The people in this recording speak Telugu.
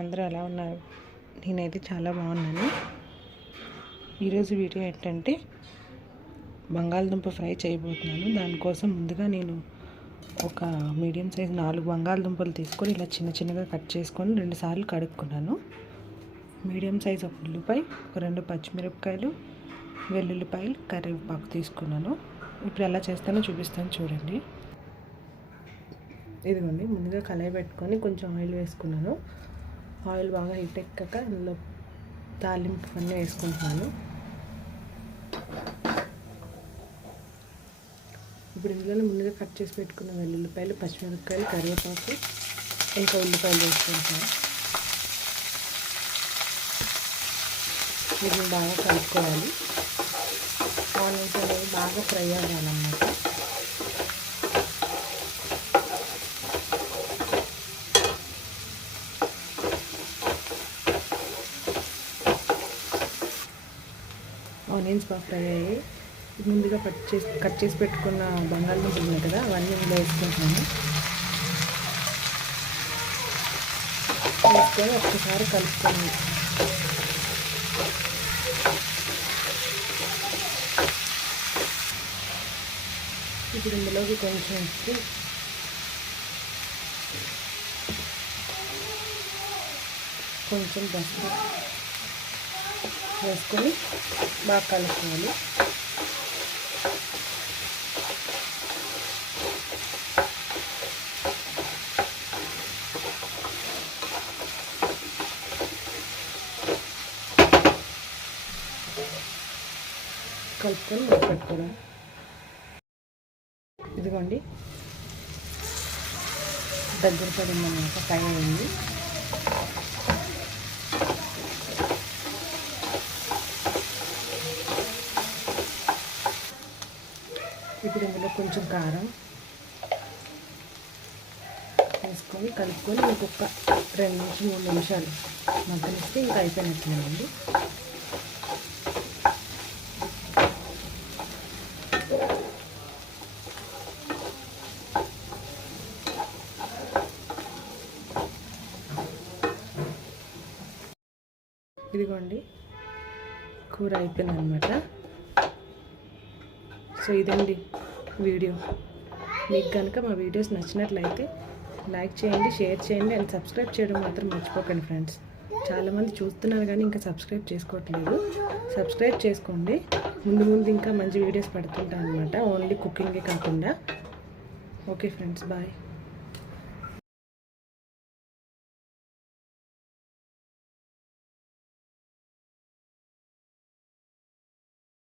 అందరూ ఎలా ఉన్నారు. నేనైతే చాలా బాగున్నాను. ఈరోజు వీడియో ఏంటంటే బంగాళదుంప ఫ్రై చేయబోతున్నాను. దానికోసం ముందుగా నేను ఒక మీడియం సైజ్ నాలుగు బంగాళదుంపలు తీసుకొని ఇలా చిన్న చిన్నగా కట్ చేసుకొని రెండుసార్లు కడుక్కున్నాను. మీడియం సైజ్ ఒక ఉల్లిపాయ ఒక రెండు పచ్చిమిరపకాయలు వెల్లుల్లిపాయలు కరివేపాకు తీసుకున్నాను. ఇప్పుడు ఎలా చేస్తానో చూపిస్తాను చూడండి. ఇదిగోండి ముందుగా కళాయి పెట్టుకొని కొంచెం ఆయిల్ వేసుకున్నాను. ఆయిల్ బాగా హీట్ ఎక్కాక ఇందులో తాలింపు అన్నీ వేసుకుంటున్నాను. ఇప్పుడు ఇందులో ముందుగా కట్ చేసి పెట్టుకున్న వెల్లుల్లిపాయలు పచ్చిమిరపకాయలు కరివేపాకు ఇంకా ఉల్లిపాయలు వేసుకుంటాను వీటిని బాగా కలుపుకోవాలి. ఆనియన్స్ అనేవి బాగా ఫ్రై అవ్వాలన్నమాట. ఆనియన్స్ బాగా ఫ్రై అయ్యాయి. ముందుగా కట్ చేసి కట్ చేసి పెట్టుకున్న బంగాళదుంపలు ఉన్నాయి కదా అవన్నీ ఇందులో వేసుకుంటున్నాను. వేసుకొని ఒక్కసారి కలుపుకొని. ఇప్పుడు ఇందులోకి కొంచెం కొంచెం పసుపు. వేసుకొని బాగా కలుపుకోవాలి. కలుపుకొని పెట్టుకోవడం ఇదిగోండి. దగ్గర పడిందన్నమాట ఫ్రై అయింది ఇప్పుడు ఇందులో కొంచెం కారం వేసుకొని కలుపుకొని ఇంకొక రెండు నుంచి మూడు నిమిషాలు మగ్గనిస్తే ఇంకా అయిపోయినట్లేదండి ఇదిగోండి కూర అయిపోయింది అనమాట సో ఇదండి వీడియో. మీకు కనుక మా వీడియోస్ నచ్చినట్లయితే లైక్ చేయండి షేర్ చేయండి అండ్ సబ్స్క్రైబ్ చేయడం మాత్రం మర్చిపోకండి ఫ్రెండ్స్. చాలామంది చూస్తున్నారు కానీ ఇంకా సబ్స్క్రైబ్ చేసుకోవట్లేదు. సబ్స్క్రైబ్ చేసుకోండి. ముందు ముందు ఇంకా మంచి వీడియోస్ పడుతుంటాను అనమాట ఓన్లీ కుకింగే కాకుండా. Okay friends bye.